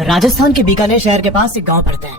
राजस्थान के बीकानेर शहर के पास एक गांव पड़ता है।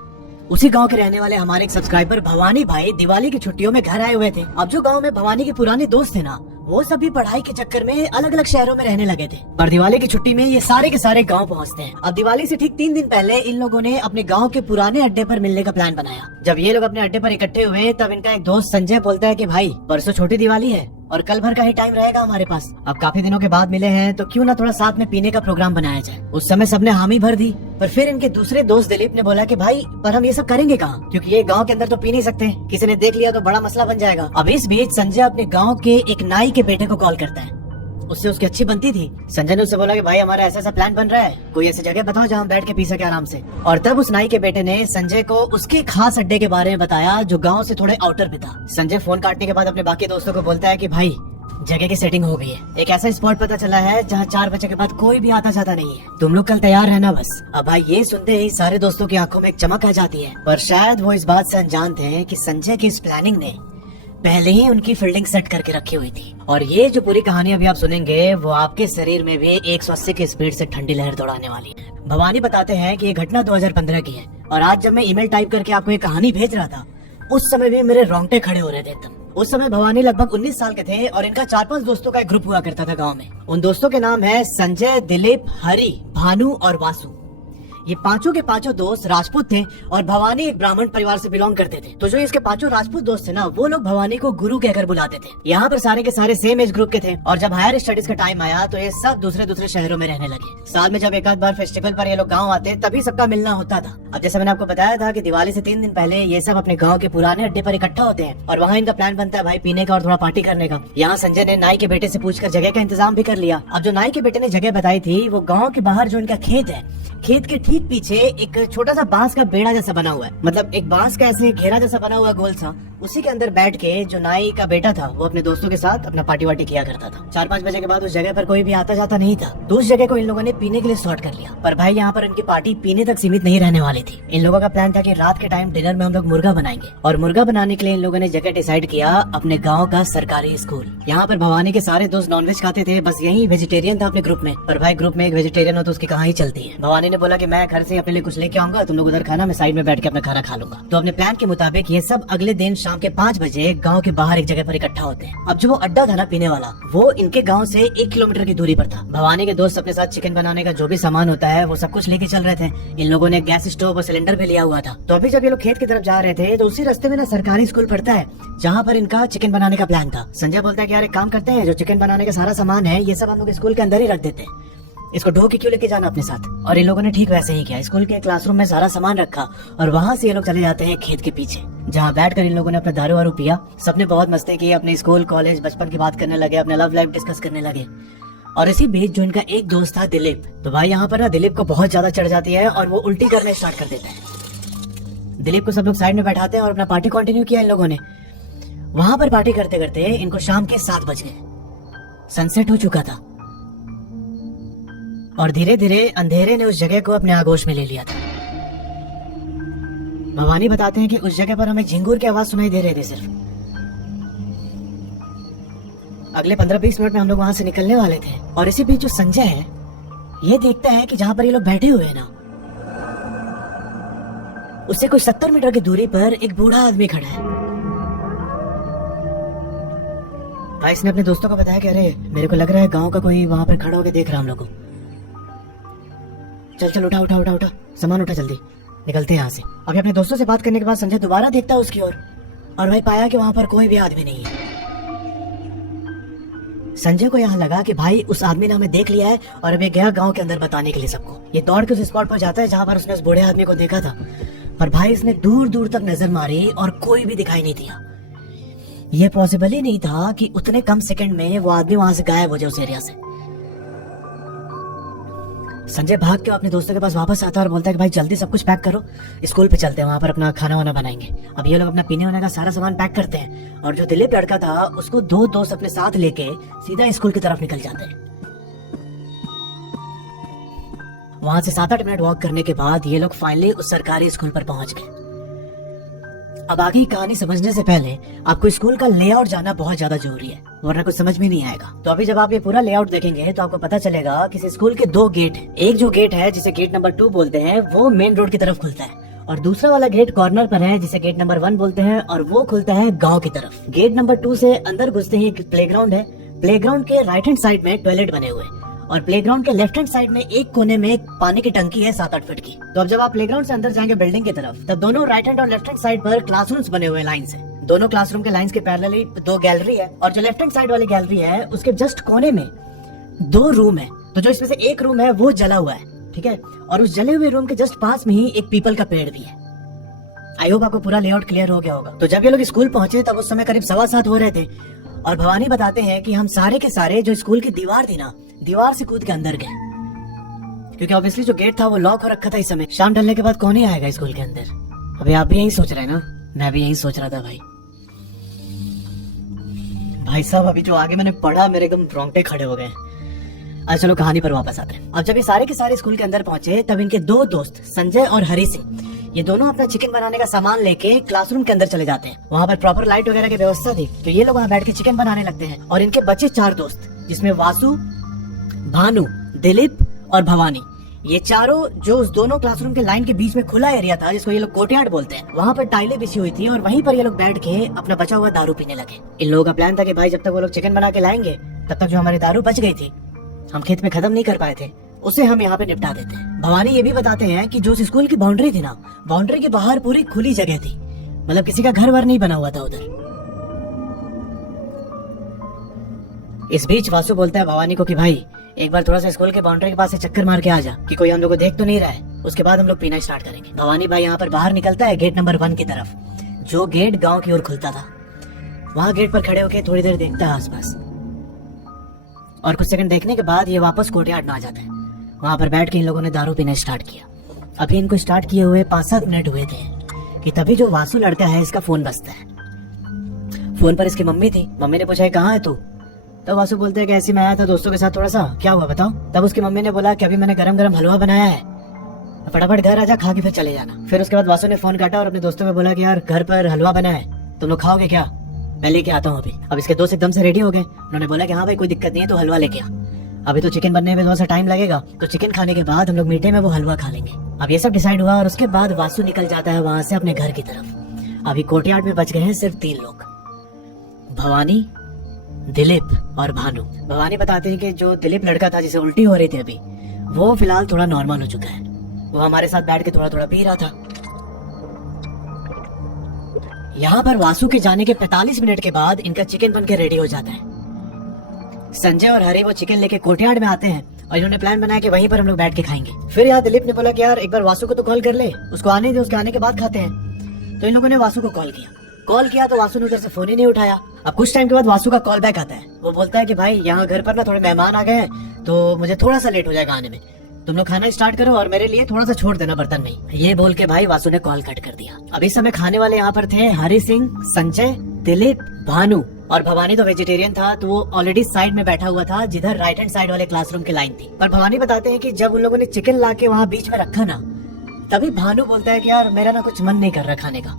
उसी गांव के रहने वाले हमारे एक सब्सक्राइबर भवानी भाई दिवाली की छुट्टियों में घर आए हुए थे। अब जो गांव में भवानी के पुराने दोस्त थे ना, वो सभी पढ़ाई के चक्कर में अलग अलग शहरों में रहने लगे थे। पर दिवाली की छुट्टी में ये सारे के सारे गांव पहुंचते हैं। अब दिवाली से ठीक 3 दिन पहले इन लोगों ने अपने गांव के पुराने अड्डे पर मिलने का प्लान बनाया। जब ये लोग अपने अड्डे पर इकट्ठे हुए तब इनका एक दोस्त संजय बोलता है कि भाई परसों छोटी दिवाली है और कल भर का ही टाइम रहेगा हमारे पास। अब काफी दिनों के बाद मिले हैं तो क्यों ना थोड़ा साथ में पीने का प्रोग्राम बनाया जाए। उस समय सबने हामी भर दी, पर फिर इनके दूसरे दोस्त दिलीप ने बोला कि भाई पर हम ये सब करेंगे कहाँ, क्योंकि ये गांव के अंदर तो पी नहीं सकते, किसी ने देख लिया तो बड़ा मसला बन जाएगा। अब इस बीच संजय अपने गाँव के एक नाई के बेटे को कॉल करता है। उससे उसकी अच्छी बनती थी। संजय ने उससे बोला कि भाई हमारा ऐसा ऐसा प्लान बन रहा है, कोई ऐसी जगह बताओ जहाँ हम बैठ के पी सके आराम से। और तब उस नाई के बेटे ने संजय को उसके खास अड्डे के बारे में बताया जो गांव से थोड़े आउटर पे था। संजय फोन काटने के बाद अपने बाकी दोस्तों को बोलता है कि भाई जगह की सेटिंग हो गई है, एक ऐसा स्पॉट पता चला है जहाँ 4 बजे के बाद कोई भी आता जाता नहीं है, तुम लोग कल तैयार रहना बस। अब भाई ये सुनते ही सारे दोस्तों की आंखों में एक चमक आ जाती है, पर शायद वो इस बात से अनजान थे कि संजय की इस प्लानिंग ने पहले ही उनकी फील्डिंग सेट करके रखी हुई थी। और ये जो पूरी कहानी अभी आप सुनेंगे वो आपके शरीर में भी 180 की स्पीड से ठंडी लहर दौड़ाने वाली है। भवानी बताते हैं कि ये घटना 2015 की है और आज जब मैं ईमेल टाइप करके आपको ये कहानी भेज रहा था उस समय भी मेरे रोंगटे खड़े हो रहे थे एकदम। उस समय भवानी लगभग 19 साल के थे और इनका 4-5 दोस्तों का एक ग्रुप हुआ करता था गांव में। उन दोस्तों के नाम है संजय, दिलीप, हरि, भानु और वासु। ये पांचों के पांचों दोस्त राजपूत थे और भवानी एक ब्राह्मण परिवार से बिलोंग करते थे। तो जो इसके पांचों राजपूत दोस्त थे ना, वो लोग भवानी को गुरु कहकर बुलाते थे। यहाँ पर सारे के सारे सेम एज ग्रुप के थे और जब हायर स्टडीज का टाइम आया तो ये सब दूसरे दूसरे शहरों में रहने लगे। साल में जब एक आध बार फेस्टिवल पर ये लोग गाँव आते तभी सबका मिलना होता था। अब जैसे मैंने आपको बताया था कि दिवाली से 3 दिन पहले ये सब अपने गाँव के पुराने अड्डे पर इकट्ठा होते हैं और वहाँ इनका प्लान बनता है भाई पीने का और थोड़ा पार्टी करने का। यहाँ संजय ने नाई के बेटे से पूछकर जगह का इंतजाम भी कर लिया। अब जो नाई के बेटे ने जगह बताई थी वो गाँव के बाहर जो इनका खेत है, खेत के ठीक पीछे एक छोटा सा बांस का बेड़ा जैसा बना हुआ है, मतलब एक बांस का ऐसे घेरा जैसा बना हुआ है गोल सा। उसी के अंदर बैठ के जो नाई का बेटा था वो अपने दोस्तों के साथ अपना पार्टी वार्टी किया करता था। 4-5 बजे के बाद उस जगह पर कोई भी आता जाता नहीं था, तो उस जगह को इन लोगों ने पीने के लिए सॉर्ट कर लिया। पर भाई यहाँ पर इनकी पार्टी पीने तक सीमित नहीं रहने वाली थी। इन लोगों का प्लान था कि रात के टाइम डिनर में हम लोग मुर्गा बनाएंगे और मुर्गा बनाने के लिए इन लोगों ने जगह डिसाइड किया अपने गाँव का सरकारी स्कूल। यहाँ पर भवानी के सारे दोस्त नॉनवेज खाते थे, बस यही वेजिटेरियन था अपने ग्रुप में। पर भाई ग्रुप में एक वेजिटेरियन हो तो उसकी कहानी चलती है। भवानी ने बोला कि मैं घर से अपने लिए कुछ लेके आऊंगा, तुम लोग उधर खाना, मैं साइड में बैठ के अपना खाना खा लूंगा। तो अपने प्लान के मुताबिक ये सब अगले दिन शाम के 5 बजे गांव के बाहर एक जगह पर इकट्ठा होते हैं। अब जो वो अड्डा था ना पीने वाला, वो इनके गांव से 1 किलोमीटर की दूरी पर था। भवानी के दोस्त अपने साथ चिकन बनाने का जो भी सामान होता है वो सब कुछ लेके चल रहे थे। इन लोगों ने गैस स्टोव और सिलेंडर भी लिया हुआ था। तो अभी जब ये लोग खेत की तरफ जा रहे थे तो उसी रास्ते में ना सरकारी स्कूल पड़ता है जहाँ पर इनका चिकन बनाने का प्लान था। संजय बोलता है कि यार एक काम करते हैं, जो चिकन बनाने का सारा सामान है ये सब हम लोग स्कूल के अंदर ही रख देते हैं, इसको ढो के क्यों लेके जाना अपने साथ। और इन लोगों ने ठीक वैसे ही किया, स्कूल के क्लासरूम में सारा सामान रखा और वहाँ से ये लोग चले जाते हैं खेत के पीछे, जहाँ बैठकर इन लोगों ने अपना दारू वारू पिया। सबने बहुत मस्ती की, अपने स्कूल कॉलेज बचपन की बात करने लगे, अपने लव लाइफ डिस्कस करने लगे। और इसी बीच जो इनका एक दोस्त था दिलीप, तो भाई यहाँ पर ना दिलीप को बहुत ज्यादा चढ़ जाती है और वो उल्टी करने स्टार्ट कर देता है। दिलीप को सब लोग साइड में बैठाते हैं और अपना पार्टी कंटिन्यू किया इन लोगों ने। वहां पर पार्टी करते करते इनको शाम के 7 बज गए, सनसेट हो चुका था और धीरे धीरे अंधेरे ने उस जगह को अपने आगोश में ले लिया था। भवानी बताते हैं कि उस जगह पर हमें झिंगुर की आवाज सुनाई दे रही थी सिर्फ। अगले 15-20 मिनट में हम लोग वहां से निकलने वाले थे और इसी बीच जो संजय है ये देखता है कि जहां पर ये लोग बैठे हुए हैं ना, उससे कुछ 70 मीटर की दूरी पर एक बूढ़ा आदमी खड़ा है। भाई इसने अपने दोस्तों को बताया कि अरे मेरे को लग रहा है गांव का कोई वहां पर खड़ा होकर देख रहा हम लोग को। चल चल उठा उठा उठा उठा, सामान उठा, जल्दी निकलते हैं यहाँ से। अभी अपने दोस्तों से बात करने के बाद संजय दोबारा देखता है उसकी ओर और भाई पाया कि वहां पर कोई भी आदमी नहीं है। संजय को यहाँ लगा कि भाई उस आदमी ने हमें देख लिया है और अब ये गया गांव के अंदर बताने के लिए सबको। ये दौड़ के उस स्पॉट पर जाता है जहाँ पर उसने उस बूढ़े आदमी को देखा था, पर भाई इसने दूर दूर तक नजर मारी और कोई भी दिखाई नहीं दिया। ये पॉसिबल ही नहीं था कि उतने कम सेकंड में वो आदमी वहां से गायब हो जाए उस एरिया से। संजय भाग के अपने दोस्तों के पास वापस आता है और बोलता है कि भाई जल्दी सब कुछ पैक करो, स्कूल पे चलते हैं, वहां पर अपना खाना वाना बनाएंगे। अब ये लोग अपना पीने वाने का सारा सामान पैक करते हैं और जो दिलीप लड़का था उसको 2 दोस्त अपने साथ लेके सीधा स्कूल की तरफ निकल जाते हैं। वहां से 7-8 मिनट वॉक करने के बाद ये लोग फाइनली उस सरकारी स्कूल पर पहुंच गए। अब आगे की कहानी समझने से पहले आपको स्कूल का लेआउट जानना बहुत ज्यादा जरूरी है, वरना कुछ समझ में नहीं आएगा। तो अभी जब आप ये पूरा लेआउट देखेंगे तो आपको पता चलेगा कि इस स्कूल के 2 गेट हैं। एक जो गेट है जिसे गेट नंबर 2 बोलते हैं वो मेन रोड की तरफ खुलता है, और दूसरा वाला गेट कॉर्नर पर है जिसे गेट नंबर 1 बोलते हैं, और वो खुलता है गाँव की तरफ। गेट नंबर 2 से अंदर घुसते ही एक प्लेग्राउंड है। प्लेग्राउंड के राइट हैंड साइड में टॉयलेट बने हुए, और प्लेग्राउंड के लेफ्ट हैंड साइड में एक कोने में पानी की टंकी है 7-8 फीट की। तो अब जब आप प्लेग्राउंड से अंदर जाएंगे बिल्डिंग की तरफ, तब दोनों राइट हैंड और लेफ्ट हैंड साइड पर क्लासरूम्स बने हुए लाइन से। दोनों क्लासरूम के लाइंस के पैरेलली 2 गैलरी है, और जो लेफ्ट हैंड साइड वाली गैलरी है उसके जस्ट कोने में 2 रूम है। तो जो इसमें से एक रूम है वो जला हुआ है, ठीक है, और उस जले हुए रूम के जस्ट पास में ही एक पीपल का पेड़ भी है। आई होप आपको पूरा लेआउट क्लियर हो गया होगा। तो जब ये लोग स्कूल पहुंचे तब उस समय करीब 7:15 हो रहे थे, और भवानी बताते हैं कि हम सारे के सारे जो स्कूल की दीवार थी ना, दीवार से कूद के अंदर गए, क्योंकि ऑब्वियसली जो गेट था वो लॉक हो रखा था। इस समय शाम ढलने के बाद कौन ही आएगा स्कूल के अंदर। अभी आप भी यही सोच रहे हैं ना, मैं भी यही सोच रहा था भाई साहब अभी जो आगे मैंने पढ़ा मेरे एकदम रोंगटे खड़े हो गए। अच्छा चलो कहानी पर वापस आते हैं। अब जब ये सारे के सारे स्कूल के अंदर पहुंचे तब इनके 2 दोस्त संजय और हरी सिंह, ये दोनों अपना चिकन बनाने का सामान लेके क्लासरूम के अंदर चले जाते हैं। वहाँ पर प्रॉपर लाइट वगैरह की व्यवस्था थी, तो ये लोग वहाँ बैठ के चिकन बनाने लगते हैं। और इनके बचे 4 दोस्त, जिसमें वासु, भानु, दिलीप और भवानी, ये चारों जो उस दोनों क्लासरूम के लाइन के बीच में खुला एरिया था जिसको ये लोग कोर्टयार्ड बोलते हैं, वहाँ पर टाइलें बिछी हुई थी, और वहीं पर ये लोग बैठ के अपना बचा हुआ दारू पीने लगे। इन लोगों का प्लान था कि भाई जब तक वो लोग चिकन बना के लाएंगे तब तक जो हमारी दारू बच गई थी, हम खेत में खत्म नहीं कर पाए थे, उसे हम यहाँ पे निपटा देते हैं। भवानी ये भी बताते हैं कि जो स्कूल की बाउंड्री थी ना, बाउंड्री के बाहर पूरी खुली जगह थी, मतलब किसी का घर वर नहीं बना हुआ था उधर। इस बीच वासु बोलता है भवानी को कि भाई एक बार थोड़ा सा स्कूल के बाउंड्री के पास से चक्कर मार के आ जा, कि कोई हम लोग को देख तो नहीं रहा है, उसके बाद हम लोग पीना स्टार्ट करेंगे। भवानी भाई यहाँ पर बाहर निकलता है गेट नंबर 1 की तरफ, जो गेट गांव की ओर खुलता था। वहाँ गेट पर खड़े होकर थोड़ी देर देखता है आसपास, और कुछ सेकंड देखने के बाद ये वापस कोर्टयार्ड में आ जाता है। वहाँ पर बैठ के इन लोगों ने दारू पीना स्टार्ट किया। अभी इनको स्टार्ट किए हुए 5-7 मिनट हुए थे कि तभी जो वासु लड़का है इसका फोन बजता है। फोन पर इसकी मम्मी थी। मम्मी ने पूछा कहाँ है तू? तब वासु बोलते हैं कि ऐसे मैं आया था दोस्तों के साथ थोड़ा सा। क्या हुआ बताओ? तब उसकी मम्मी ने बोला कि अभी मैंने गरम गरम हलवा बनाया है, फटाफट घर आजा, खा के फिर चले जाना। फिर उसके बाद वासु ने फोन काटा और अपने दोस्तों को बोला कि यार घर पर हलवा बना है, तुम लोग खाओगे क्या? मैं लेके आता हूँ अभी। अब इसके दोस्त एकदम से रेडी हो गए। उन्होंने बोला कि हाँ भाई कोई दिक्कत नहीं है, तो हलवा लेके आ, अभी तो चिकन बनने में थोड़ा सा टाइम लगेगा, तो चिकन खाने के बाद हम लोग मीठे में वो हलवा खा लेंगे। अब ये सब डिसाइड हुआ और उसके बाद वासु निकल जाता है वहाँ से अपने घर की तरफ। अभी कोर्टयार्ड में बच गए हैं सिर्फ 3 लोग, भवानी, दिलीप और भानु। भवानी बताते हैं कि जो दिलीप लड़का था जिसे उल्टी हो रही थी अभी, वो फिलहाल थोड़ा नॉर्मल हो चुका है। वो हमारे साथ बैठ के थोड़ा थोड़ा पी रहा था। यहाँ पर वासु के जाने के 45 मिनट के बाद इनका चिकन बन के रेडी हो जाता है। संजय और हरी वो चिकन लेके कोर्टयार्ड में आते हैं और इन्होंने प्लान बनाया कि वहीं पर हम लोग बैठ के खाएंगे। फिर यहाँ दिलीप ने बोला कि यार एक बार वासु को तो कॉल कर ले, उसको आने दे, उसके आने के बाद खाते हैं। तो इन लोगों ने वासु को कॉल किया तो वासु ने उधर से फोन ही नहीं उठाया। अब कुछ टाइम के बाद वासु का कॉल बैक आता है। वो बोलता है कि भाई यहाँ घर पर ना थोड़े मेहमान आ गए हैं, तो मुझे थोड़ा सा लेट हो जाएगा आने में, तुम लोग खाना स्टार्ट करो और मेरे लिए थोड़ा सा छोड़ देना बर्तन में। ये बोल के भाई वासु ने कॉल कट कर दिया। अब इस समय खाने वाले यहाँ पर थे हरी सिंह, संजय, दिलीप, भानु और भवानी तो वेजिटेरियन था, तो वो ऑलरेडी साइड में बैठा हुआ था जिधर राइट हैंड साइड वाले क्लासरूम की लाइन थी। पर भवानी बताते हैं कि जब उन लोगों ने चिकन ला के वहाँ बीच में रखा ना, तभी भानु बोलता है कि यार मेरा ना कुछ मन नहीं कर रहा खाने का।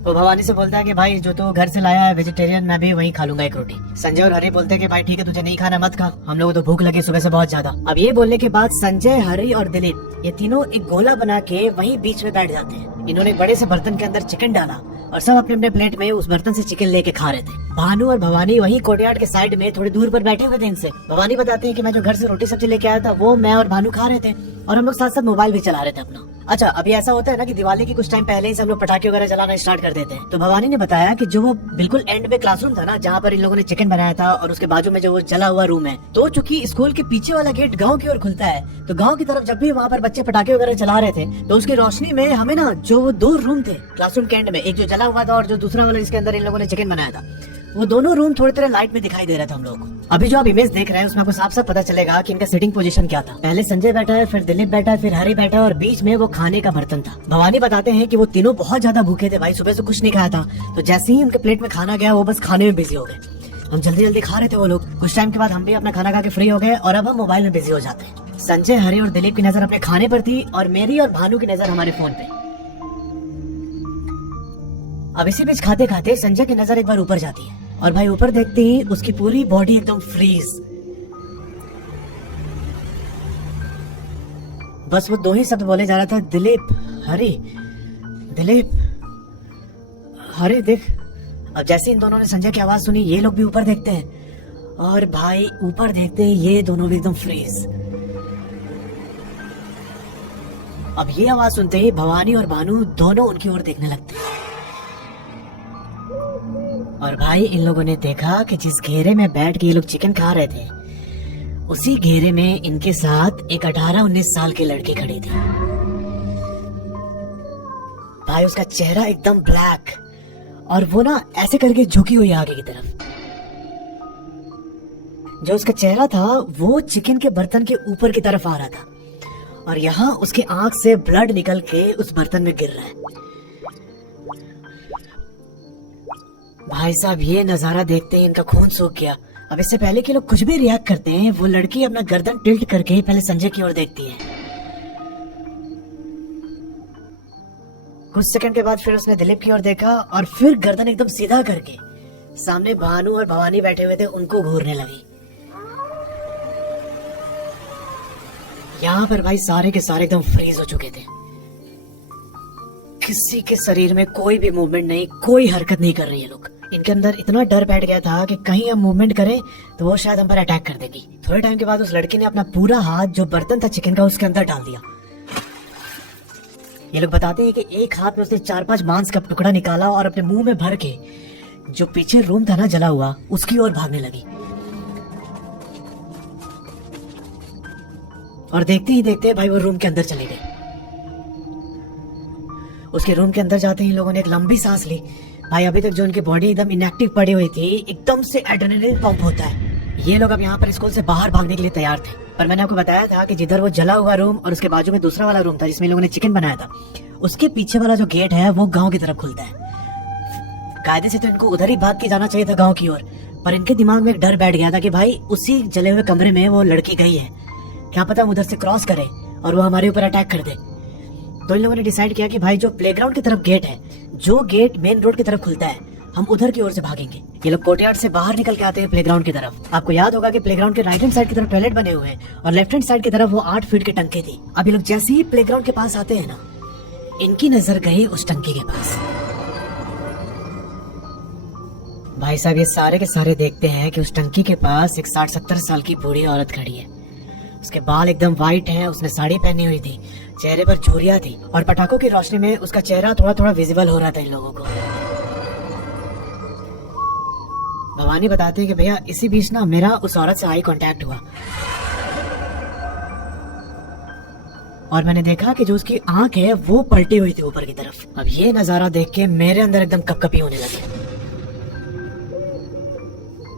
वो भवानी से बोलता है कि भाई जो तो घर से लाया है वेजिटेरियन, मैं भी वही खा लूंगा एक रोटी। संजय और हरी बोलते हैं कि भाई ठीक है, तुझे नहीं खाना मत खा, हम लोग तो भूख लगी सुबह से बहुत ज्यादा। अब ये बोलने के बाद संजय, हरी और दिलीप ये तीनों एक गोला बना के वहीं बीच में बैठ जाते हैं। इन्होंने बड़े से बर्तन के अंदर चिकन डाला और सब अपने अपने प्लेट में उस बर्तन से चिकन लेके खा रहे थे। भानु और भवानी वहीं कोर्टयार्ड के साइड में थोड़ी दूर पर बैठे हुए थे इनसे। भवानी बताते हैं कि मैं जो घर से रोटी सब्जी लेके आया था वो मैं और भानु खा रहे थे और हम लोग साथ साथ मोबाइल भी चला रहे थे अपना। अच्छा, अभी ऐसा होता है ना कि दिवाली के कुछ टाइम पहले ही सब लोग पटाखे वगैरह जलाना स्टार्ट कर देते हैं। तो भवानी ने बताया कि जो वो बिल्कुल एंड में क्लासरूम था ना, जहाँ पर इन लोगों ने चिकन बनाया था, और उसके बाजू में जो वो जला हुआ रूम है, तो चूंकि स्कूल के पीछे वाला गेट गाँव की ओर खुलता है, तो गाँव की तरफ जब भी वहाँ पर बच्चे पटाखे वगैरह जला रहे थे, तो उसकी रोशनी में हमें ना जो वो 2 रूम थे क्लासरूम के एंड में, एक जो जला हुआ था और जो दूसरा वाला जिसके अंदर इन लोगों ने चिकन बनाया था, वो दोनों रूम थोड़ी तरह लाइट में दिखाई दे रहा था हम लोगों को। अभी जो आप इमेज देख रहे हैं उसमें आपको साफ साफ पता चलेगा कि इनका सिटिंग पोजीशन क्या था। पहले संजय बैठा है, फिर दिलीप बैठा है, फिर हरी बैठा है और बीच में वो खाने का बर्तन था। भवानी बताते हैं कि वो तीनों बहुत ज्यादा भूखे थे भाई, सुबह से कुछ नहीं खाया था, तो जैसे ही उनके प्लेट में खाना गया वो बस खाने में बिजी हो गए। हम जल्दी जल्दी खा रहे थे वो लोग। कुछ टाइम के बाद हम भी अपना खाना खा के फ्री हो गए और अब हम मोबाइल में बिजी हो जाते हैं। संजय, हरी और दिलीप की नजर अपने खाने पर थी और मेरी और भानु की नजर हमारे फोन पे। अब इसी बीच खाते खाते संजय की नजर एक बार ऊपर जाती है और भाई ऊपर देखते ही उसकी पूरी बॉडी एकदम फ्रीज। बस वो दो ही शब्द बोले जा रहा था, दिलीप, हरी, दिलीप, हरी देख। अब जैसे इन दोनों ने संजय की आवाज सुनी, ये लोग भी ऊपर देखते हैं और भाई ऊपर देखते हैं ये दोनों भी एकदम फ्रीज। अब ये आवाज सुनते ही भवानी और भानु दोनों उनकी ओर देखने लगते हैं और भाई इन लोगों ने देखा कि जिस घेरे में बैठ के ये लोग चिकन खा रहे थे, उसी घेरे में इनके साथ एक 18-19 साल की लड़की खड़ी थी। भाई उसका चेहरा एकदम ब्लैक और वो ना ऐसे करके झुकी हुई आगे की तरफ। जो उसका चेहरा था वो चिकन के बर्तन के ऊपर की तरफ आ रहा था और यहाँ उसके आंख से ब्लड निकल के उस बर्तन में गिर रहा है। भाई साहब ये नजारा देखते ही इनका खून सूख गया। अब इससे पहले कि लोग कुछ भी रिएक्ट करते हैं, वो लड़की अपना गर्दन टिल्ट करके पहले संजय की ओर देखती है। कुछ सेकंड के बाद फिर उसने दिलीप की ओर देखा और फिर गर्दन एकदम सीधा करके सामने भानु और भवानी बैठे हुए थे उनको घूरने लगी। यहाँ पर भाई सारे के सारे एकदम फ्रीज हो चुके थे। किसी के शरीर में कोई भी मूवमेंट नहीं, कोई हरकत नहीं कर रही है लोग। इनके अंदर इतना डर बैठ गया था कि कहीं हम मूवमेंट करें तो वो शायद हम पर अटैक कर देगी। थोड़े टाइम के बाद उस लड़की ने अपना पूरा हाथ जो बर्तन था चिकन का उसके अंदर डाल दिया। ये लोग बताते हैं कि एक हाथ में उसने 4-5 मांस का टुकड़ा निकाला और अपने मुंह में भर के जो पीछे रूम था ना जला हुआ, उसकी ओर भागने लगी। और देखते ही देखते भाई वो रूम के अंदर चले गए। उसके रूम के अंदर जाते ही लोगों ने एक लंबी सांस ली। भाई अभी तक जो उनकी बॉडी एकदम इनएक्टिव पड़ी हुई थी, एकदम से एड्रेनलिन पंप होता है। ये लोग अब यहाँ पर स्कूल से बाहर भागने के लिए तैयार थे, पर मैंने आपको बताया था कि जिधर वो जला हुआ रूम और उसके बाजू में दूसरा वाला रूम था जिसमें लोगों ने चिकन बनाया था, उसके पीछे वाला जो गेट है वो गाँव की तरफ खुलता है। कायदे से तो इनको उधर ही भाग के जाना चाहिए था गाँव की ओर, पर इनके दिमाग में एक डर बैठ गया था कि भाई उसी जले हुए कमरे में वो लड़की गई है, क्या पता हम उधर से क्रॉस करे और वो हमारे ऊपर अटैक कर दे। तो इन लोगों ने डिसाइड किया कि भाई जो प्लेग्राउंड की तरफ गेट है, जो गेट मेन रोड की तरफ खुलता है, हम उधर की ओर से भागेंगे। ये लोग कोर्टयार्ड से बाहर निकल के आते हैं प्लेग्राउंड की तरफ। आपको याद होगा कि प्लेग्राउंड के राइट हैंड साइड की तरफ टॉयलेट बने हुए हैं और लेफ्ट हैंड साइड की तरफ वो 8 फीट की टंकी थी। अब ये लोग जैसे ही प्लेग्राउंड के पास आते हैं ना, इनकी नजर गई उस टंकी के पास। भाई साहब ये सारे के सारे देखते हैं कि उस टंकी के पास एक 60-70 साल की बूढ़ी औरत खड़ी है। उसके बाल एकदम व्हाइट हैं, उसने साड़ी पहनी हुई थी, चेहरे पर झुर्रियां थी और पटाखों की रोशनी में उसका चेहरा थोड़ा थोड़ा विजिबल हो रहा था इन लोगों को। भवानी बताते हैं कि भैया इसी बीच ना मेरा उस औरत से आई कांटेक्ट हुआ और मैंने देखा कि जो उसकी आंख है वो पलटी हुई थी ऊपर की तरफ। अब ये नजारा देख के मेरे अंदर एकदम कपकपी होने लगी।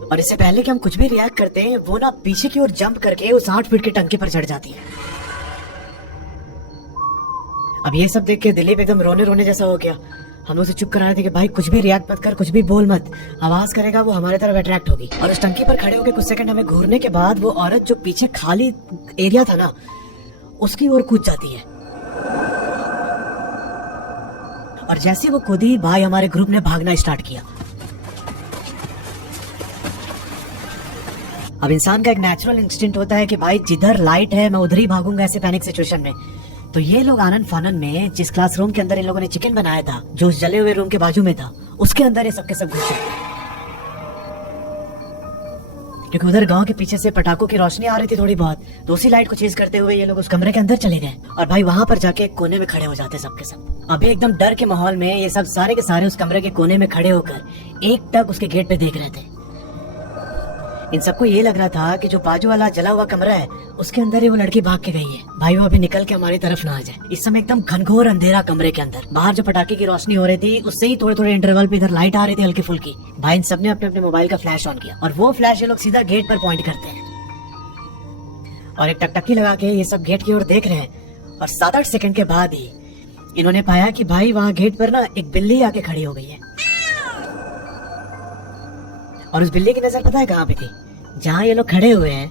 और इससे पहले कि हम कुछ भी रिएक्ट करते हैं, वो ना पीछे की ओर जंप करके उस 8 फीट की टंकी पर चढ़ जाती है। अब ये सब देख के दिलीप एकदम रोने रोने जैसा हो गया। हम उसे चुप करा रहे थे कि भाई कुछ भी रिएक्ट मत कर, कुछ भी बोल मत, आवाज करेगा वो हमारे तरफ अट्रैक्ट होगी। और उस टंकी पर खड़े होकर कुछ सेकंड हमें घूरने के बाद वो औरत जो पीछे खाली एरिया था ना, उसकी ओर कूद जाती है। और जैसे वो कूदी, भाई हमारे ग्रुप ने भागना स्टार्ट किया। अब इंसान का एक नेचुरल इंस्टिंक्ट होता है कि भाई जिधर लाइट है मैं उधर ही भागूंगा ऐसे पैनिक सिचुएशन में। तो ये लोग आनंद फानन में जिस क्लासरूम के अंदर इन लोगों ने चिकन बनाया था, जो उस जले हुए रूम के बाजू में था, उसके अंदर ये सबके सब घुस गए। क्योंकि उधर गांव के पीछे से पटाखों की रोशनी आ रही थी थोड़ी बहुत, तो उसी लाइट को चेज करते हुए ये लोग उस कमरे के अंदर चले गए और भाई वहां पर जाके एक कोने में खड़े हो जाते सबके सब। अभी एकदम डर के माहौल में ये सब सारे के सारे उस कमरे के कोने में खड़े होकर एक टक उसके गेट पे देख रहे थे। इन सबको ये लग रहा था कि जो बाजू वाला जला हुआ कमरा है उसके अंदर ही वो लड़की भाग के गई है, भाई वो अभी निकल के हमारी तरफ ना आ जाए। इस समय एकदम घनघोर अंधेरा कमरे के अंदर, बाहर जो पटाखे की रोशनी हो रही थी उससे ही थोड़े थोड़े इंटरवल पे इधर लाइट आ रही थी हल्की फुल्की। भाई इन सबने अपने अपने मोबाइल का फ्लैश ऑन किया और वो फ्लैश ये लोग सीधा गेट पर पॉइंट करते हैं और एक टकटकी लगा के ये सब गेट की ओर देख रहे हैं। और 7-8 सेकंड के बाद ही इन्होंने पाया कि भाई वहाँ गेट पर ना एक बिल्ली आके खड़ी हो गई है। और उस बिल्ली की नजर पता है कहाँ पे थी? जहाँ ये लोग खड़े हुए हैं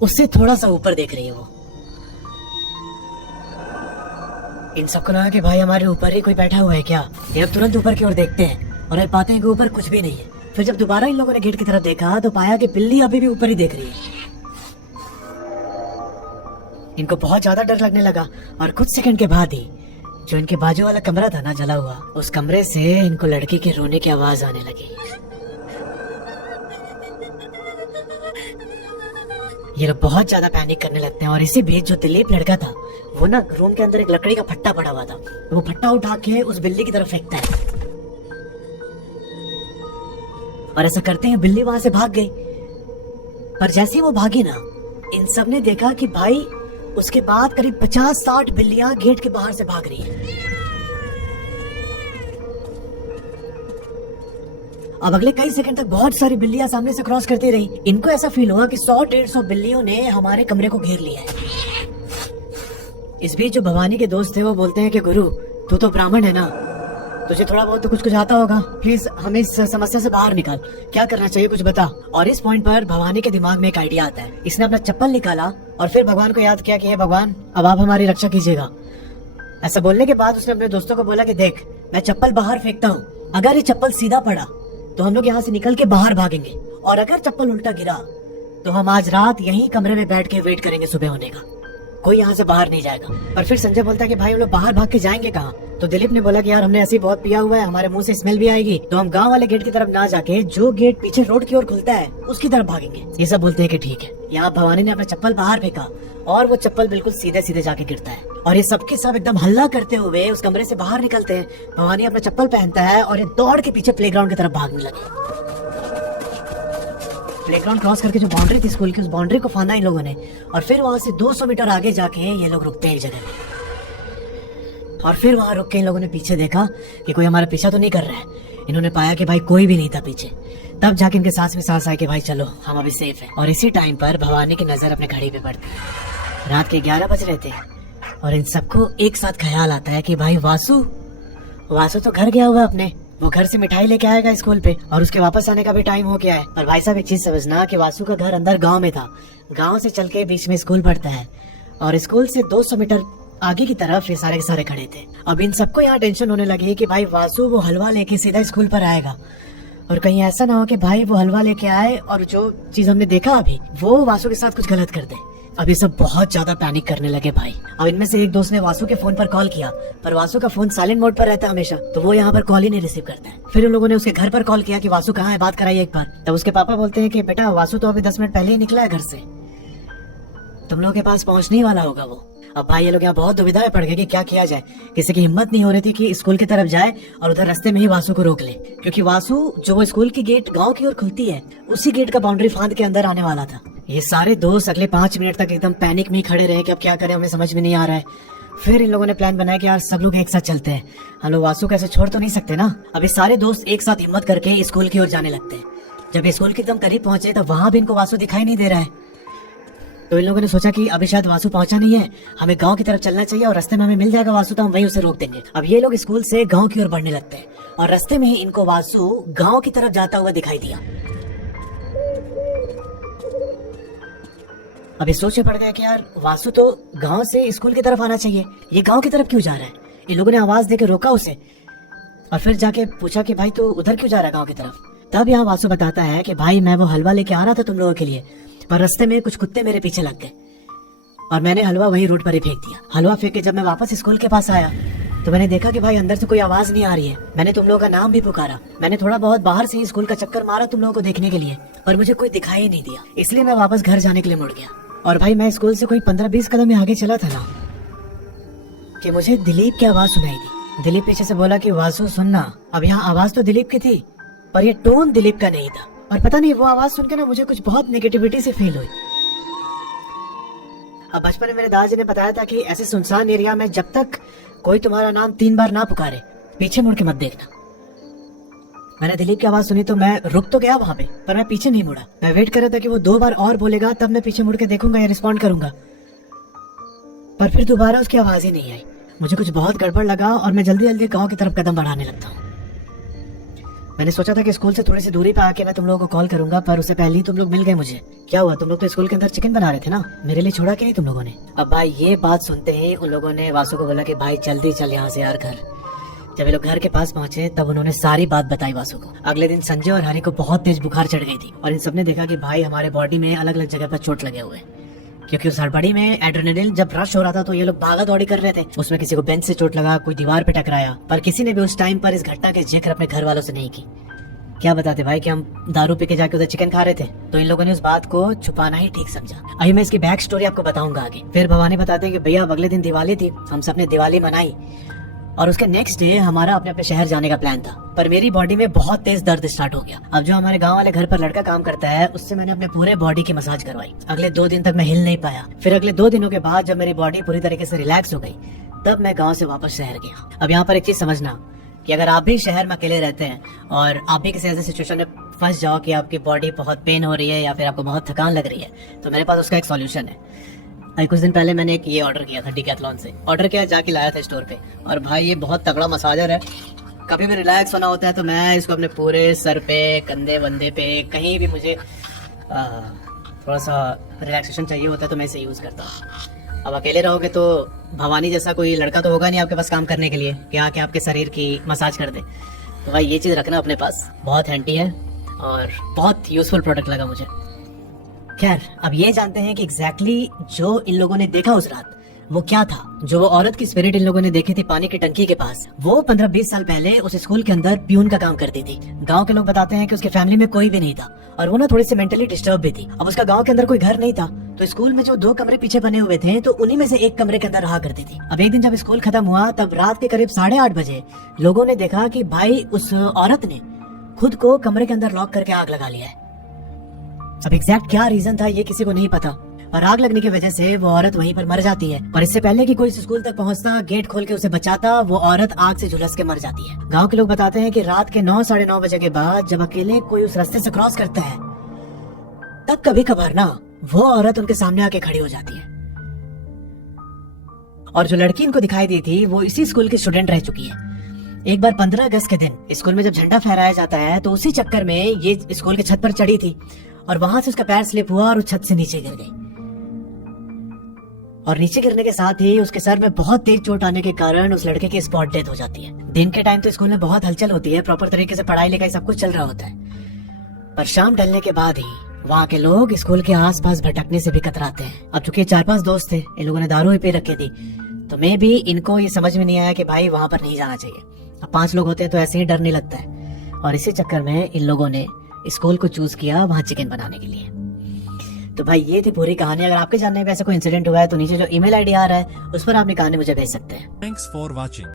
उससे थोड़ा सा ऊपर देख रही है वो। इन सबको लगा कि भाई हमारे ऊपर ही कोई बैठा हुआ है क्या। ये अब तुरंत ऊपर की ओर देखते हैं और ये पाते हैं कि ऊपर कुछ भी नहीं है। फिर जब दोबारा इन लोगों ने गेट की तरफ देखा तो पाया कि बिल्ली अभी भी ऊपर ही देख रही है। इनको बहुत ज्यादा डर लगने लगा और कुछ सेकंड के बाद ही जो इनके बाजू वाला कमरा था ना जला हुआ, उस कमरे से इनको लड़की के रोने की आवाज आने लगी। ये लोग बहुत ज्यादा पैनिक करने लगते हैं और इसी बीच जो दिलीप लड़का था वो ना रूम के अंदर एक लकड़ी का फट्टा पड़ा हुआ था, वो फट्टा उठा के उस बिल्ली की तरफ फेंकता है और ऐसा करते हैं बिल्ली वहां से भाग गई। पर जैसे ही वो भागी ना, इन सब ने देखा कि भाई उसके बाद करीब 50-60 बिल्लियां गेट के बाहर से भाग रही हैं। अब अगले कई सेकंड तक बहुत सारी बिल्लियां सामने से क्रॉस करती रही। इनको ऐसा फील हुआ कि 100-150 बिल्लियों ने हमारे कमरे को घेर लिया है। इस बीच जो भवानी के दोस्त थे वो बोलते हैं कि गुरु तू तो ब्राह्मण है ना, तुझे थोड़ा बहुत तो कुछ आता होगा, प्लीज हमें इस समस्या से बाहर निकाल, क्या करना चाहिए कुछ बता। और इस पॉइंट पर भवानी के दिमाग में एक आइडिया आता है। इसने अपना चप्पल निकाला और फिर भगवान को याद किया कि हे भगवान अब आप हमारी रक्षा कीजिएगा। ऐसा बोलने के बाद उसने अपने दोस्तों को बोला कि देख मैं चप्पल बाहर फेंकता हूँ, अगर ये चप्पल सीधा पड़ा तो हम लोग यहाँ से निकल के बाहर भागेंगे, और अगर चप्पल उल्टा गिरा तो हम आज रात यहीं कमरे में बैठ के वेट करेंगे सुबह होने का, कोई यहाँ से बाहर नहीं जाएगा। पर फिर संजय बोलता है कि भाई हम लोग बाहर भाग के जाएंगे कहाँ। तो दिलीप ने बोला कि यार हमने ऐसे ही बहुत पिया हुआ है, हमारे मुंह से स्मेल भी आएगी, तो हम गांव वाले गेट की तरफ ना जाके जो गेट पीछे रोड की ओर खुलता है उसकी तरफ भागेंगे। ये सब बोलते हैं कि ठीक है। यहाँ भवानी ने अपना चप्पल बाहर फेंका और वो चप्पल बिल्कुल सीधे सीधे जाके गिरता है और ये सबके सब एकदम हल्ला करते हुए उस कमरे से बाहर निकलते हैं। भवानी अपना चप्पल पहनता है और ये दौड़ के पीछे प्लेग्राउंड की तरफ भागने लगे। प्लेग्राउंड क्रॉस करके जो बाउंड्री थी स्कूल की, उस बाउंड्री को फांदा इन लोगों ने और फिर वहां से 200 मीटर आगे जाके ये लोग रुकते हैं एक जगह पे। और फिर वहां रुक के इन लोगों ने पीछे देखा कि कोई हमारा पीछा तो नहीं कर रहा है। इन्होंने पाया कि भाई कोई भी नहीं था पीछे। तब जाके इनके सांस में सांस आए कि भाई चलो हम अभी सेफ है। और इसी टाइम पर भवानी की नजर अपने घड़ी पे पड़ती है। रात के 11 बज रहे थे और इन सबको एक साथ ख्याल आता है कि भाई वासु तो घर गया हुआ अपने, वो घर से मिठाई लेके आएगा स्कूल पे और उसके वापस आने का भी टाइम हो गया है। और भाई साहब एक चीज समझना कि वासु का घर अंदर गांव में था, गांव से चल के बीच में स्कूल पड़ता है और स्कूल से 200 मीटर आगे की तरफ ये सारे के सारे खड़े थे। अब इन सबको यहाँ टेंशन होने लगी कि भाई वासु वो हलवा लेके सीधा स्कूल पर आएगा और कहीं ऐसा ना हो कि भाई वो हलवा लेके आए और जो चीज हमने देखा अभी वो वासु के साथ कुछ गलत कर दे। अब ये सब बहुत ज्यादा पैनिक करने लगे भाई। अब इनमें से एक दोस्त ने वासु के फोन पर कॉल किया, पर वासु का फोन साइलेंट मोड पर रहता है हमेशा, तो वो यहाँ पर कॉल ही नहीं रिसीव करता है। फिर उन लोगों ने उसके घर पर कॉल किया कि वासु कहाँ है, बात कराइए एक बार। तब उसके पापा बोलते हैं कि बेटा वासु तो अभी 10 मिनट पहले ही निकला है घर से, तुम लोगों के पास पहुंचने ही वाला होगा वो। अब भाई ये लोग यहाँ बहुत दुविधा में पड़ गए कि क्या किया जाए। किसी की हिम्मत नहीं हो रही थी कि स्कूल की तरफ जाए और उधर रास्ते में ही वासु को रोक ले, क्योंकि वासु जो वो स्कूल की गेट गांव की ओर खुलती है उसी गेट का बाउंड्री फांद के अंदर आने वाला था। ये सारे दोस्त अगले 5 मिनट तक एकदम पैनिक में ही खड़े रहे कि अब क्या करें, हमें समझ में नहीं आ रहा है। फिर इन लोगों ने प्लान बनाया कि यार सब लोग एक साथ चलते हैं, हम लोग वासु को ऐसे छोड़ तो नहीं सकते ना। अब ये सारे दोस्त एक साथ हिम्मत करके स्कूल की ओर जाने लगते हैं। जब ये स्कूल के एकदम करीब पहुंचे तब वहां भी इनको वासु दिखाई नहीं दे रहा है। तो इन लोगों ने सोचा कि अभी शायद वासु पहुंचा नहीं है, हमें गांव की तरफ चलना चाहिए और रास्ते में हमें मिल जाएगा वासु, तो हम वहीं उसे रोक देंगे। अब ये लोग स्कूल से गांव की ओर बढ़ने लगते हैं और रास्ते में ही इनको वासु गांव की तरफ जाता हुआ दिखाई दिया। अभी सोच में पड़ गया कि यार वासु तो गांव से स्कूल की तरफ आना चाहिए, ये गांव की तरफ क्यों जा रहा है। इन लोगों ने आवाज देके रोका उसे और फिर जाके पूछा कि भाई तू उधर क्यों जा रहा है गांव की तरफ। तब यहाँ वासु बताता है कि भाई मैं वो हलवा लेके आ रहा था तुम लोगों के लिए, पर रास्ते में कुछ कुत्ते मेरे पीछे लग गए और मैंने हलवा वही रोड पर ही फेंक दिया। हलवा फेंक के जब मैं वापस स्कूल के पास आया तो मैंने देखा कि भाई अंदर से कोई आवाज नहीं आ रही है। मैंने तुम लोगों का नाम भी पुकारा, मैंने थोड़ा बहुत बाहर से ही स्कूल का चक्कर मारा तुम लोगों को देखने के लिए, पर मुझे कोई दिखाई नहीं दिया, इसलिए मैं वापस घर जाने के लिए मुड़ गया। और भाई मैं स्कूल से कोई 15-20 कदम ही आगे चला था ना कि मुझे दिलीप की आवाज सुनाई दी। दिलीप पीछे से बोला कि वासु सुनना। अब यहाँ आवाज तो दिलीप की थी पर ये टोन दिलीप का नहीं था और पता नहीं वो आवाज सुन के ना मुझे कुछ बहुत नेगेटिविटी से फील हुई। अब बचपन में मेरे दादाजी ने बताया था कि ऐसे सुनसान एरिया में जब तक कोई तुम्हारा नाम 3 बार ना पुकारे पीछे मुड़ के मत देखना। मैंने दिलीप की आवाज सुनी तो मैं रुक तो गया वहां पे, पर मैं पीछे नहीं मुड़ा। मैं वेट कर रहा था कि वो 2 बार और बोलेगा तब मैं पीछे मुड़ के देखूंगा या रिस्पॉन्ड करूंगा, पर फिर दोबारा उसकी आवाज ही नहीं आई। मुझे कुछ बहुत गड़बड़ लगा और मैं जल्दी जल्दी गांव की तरफ कदम बढ़ाने लगता हूँ। मैंने सोचा था कि स्कूल से थोड़ी सी दूरी पे आके मैं तुम लोगों को कॉल करूंगा, पर उससे पहले ही तुम लोग मिल गए मुझे। क्या हुआ, तुम लोग तो स्कूल के अंदर चिकन बना रहे थे ना, मेरे लिए छोड़ा कि नहीं तुम लोगों ने? अब भाई ये बात सुनते ही उन लोगों ने वासु को बोला कि भाई जल्दी चल यहाँ से यार घर। जब ये लोग घर के पास पहुंचे तब उन्होंने सारी बात बताई वासु को। अगले दिन संजय और हरि को बहुत तेज बुखार चढ़ गई थी और इन सबने देखा कि भाई हमारे बॉडी में अलग अलग जगह पर चोट लगे हुए, क्योंकि उस हड़बड़ी में एड्रेनालिन जब रश हो रहा था तो ये लोग भागा दौड़ी कर रहे थे। उसमें किसी को बेंच से चोट लगा, कोई दीवार पे टकराया, पर किसी ने भी उस टाइम पर इस घटना के जिक्र अपने घर वालों से नहीं की। क्या बताते भाई कि हम दारू पी के जाके उधर चिकन खा रहे थे, तो इन लोगों ने उस बात को छुपाना ही ठीक समझा। अभी मैं इसकी बैक स्टोरी आपको बताऊंगा आगे। फिर भवानी बताते हैं कि भैया अगले दिन दिवाली थी, हम सबने दिवाली मनाई और उसके नेक्स्ट डे हमारा अपने अपने शहर जाने का प्लान था, पर मेरी बॉडी में बहुत तेज दर्द स्टार्ट हो गया। अब जो हमारे गांव वाले घर पर लड़का काम करता है उससे मैंने अपने पूरे बॉडी की मसाज करवाई। अगले 2 दिन तक मैं हिल नहीं पाया। फिर अगले 2 दिनों के बाद जब मेरी बॉडी पूरी तरीके से रिलैक्स हो गई तब मैं गाँव से वापस शहर गया। अब यहाँ पर एक चीज समझना कि अगर आप भी शहर में अकेले रहते हैं और आप भी किसी ऐसे सिचुएशन में फंस जाओ कि आपकी बॉडी बहुत पेन हो रही है या फिर आपको बहुत थकान लग रही है, तो मेरे पास उसका एक सॉल्यूशन है। अभी कुछ दिन पहले मैंने एक ये ऑर्डर किया था डिकैथलॉन से, ऑर्डर किया जाके लाया था स्टोर पे, और भाई ये बहुत तगड़ा मसाजर है। कभी भी रिलैक्स होना होता है तो मैं इसको अपने पूरे सर पे, कंधे वंधे पे, कहीं भी मुझे थोड़ा सा रिलैक्सेशन चाहिए होता है तो मैं इसे यूज़ करता हूँ। अब अकेले रहोगे तो भवानी जैसा कोई लड़का तो होगा नहीं आपके पास काम करने के लिए कि आके आपके शरीर की मसाज कर दे, तो भाई ये चीज़ रखना अपने पास, बहुत हैंडी है और बहुत यूजफुल प्रोडक्ट लगा मुझे। खैर अब ये जानते हैं कि एग्जैक्टली जो इन लोगों ने देखा उस रात वो क्या था। जो वो औरत की स्पिरिट इन लोगों ने देखी थी पानी की टंकी के पास, वो 15-20 साल पहले उस स्कूल के अंदर प्यून का काम करती थी। गांव के लोग बताते हैं कि उसके फैमिली में कोई भी नहीं था और वो ना थोड़ी सी मेंटली डिस्टर्ब भी थी। अब उसका गांव के अंदर कोई घर नहीं था तो स्कूल में जो 2 कमरे पीछे बने हुए थे तो उन्हीं में से एक कमरे के अंदर रहा करती थी। अब एक दिन जब स्कूल खत्म हुआ तब रात के करीब 8:30 बजे लोगों ने देखा कि भाई उस औरत ने खुद को कमरे के अंदर लॉक करके आग लगा लिया है। अब एग्जैक्ट क्या रीजन था ये किसी को नहीं पता, पर आग लगने की वजह से वो औरत वहीं पर मर जाती है। पर इससे पहले कि कोई स्कूल तक पहुंचता, गेट खोल के उसे बचाता, वो औरत आग से झुलस के मर जाती है। गांव के लोग बताते हैं कि रात के 9-9:30 बजे के बाद जब अकेले कोई उस रास्ते से क्रॉस करता है तब कभी कभार ना वो औरत उनके सामने आके खड़ी हो जाती है। और जो लड़की इनको दिखाई दी थी वो इसी स्कूल की स्टूडेंट रह चुकी है। एक बार 15 अगस्त के दिन स्कूल में जब झंडा फहराया जाता है तो उसी चक्कर में ये स्कूल के छत पर चढ़ी थी और वहां से उसका पैर स्लिप हुआ और उस छत से नीचे गिर गई। और नीचे गिरने के साथ ही उसके सर में बहुत तेज चोट आने के कारण उस लड़के की स्पॉट डेथ हो जाती है। दिन के टाइम तो स्कूल में बहुत हलचल होती है, प्रॉपर तरीके से पढ़ाई लिखाई सब कुछ चल रहा होता है, पर शाम ढलने के बाद ही वहाँ के लोग स्कूल के आसपास भटकने से भी कतराते हैं। अब चूंकि 4-5 दोस्त थे, इन लोगों ने दारू ही पी रखी थी, तो मैं भी इनको ये समझ में नहीं आया कि भाई वहां पर नहीं जाना चाहिए। अब 5 लोग होते हैं तो ऐसे ही डर नहीं लगता है, और इसी चक्कर में इन लोगों ने स्कूल को चूज किया वहाँ चिकन बनाने के लिए। तो भाई ये थी पूरी कहानी। अगर आपके जानने में ऐसा कोई इंसिडेंट हुआ है तो नीचे जो ईमेल आईडी आ रहा है उस पर आपने कहानी मुझे भेज सकते हैं। Thanks for watching.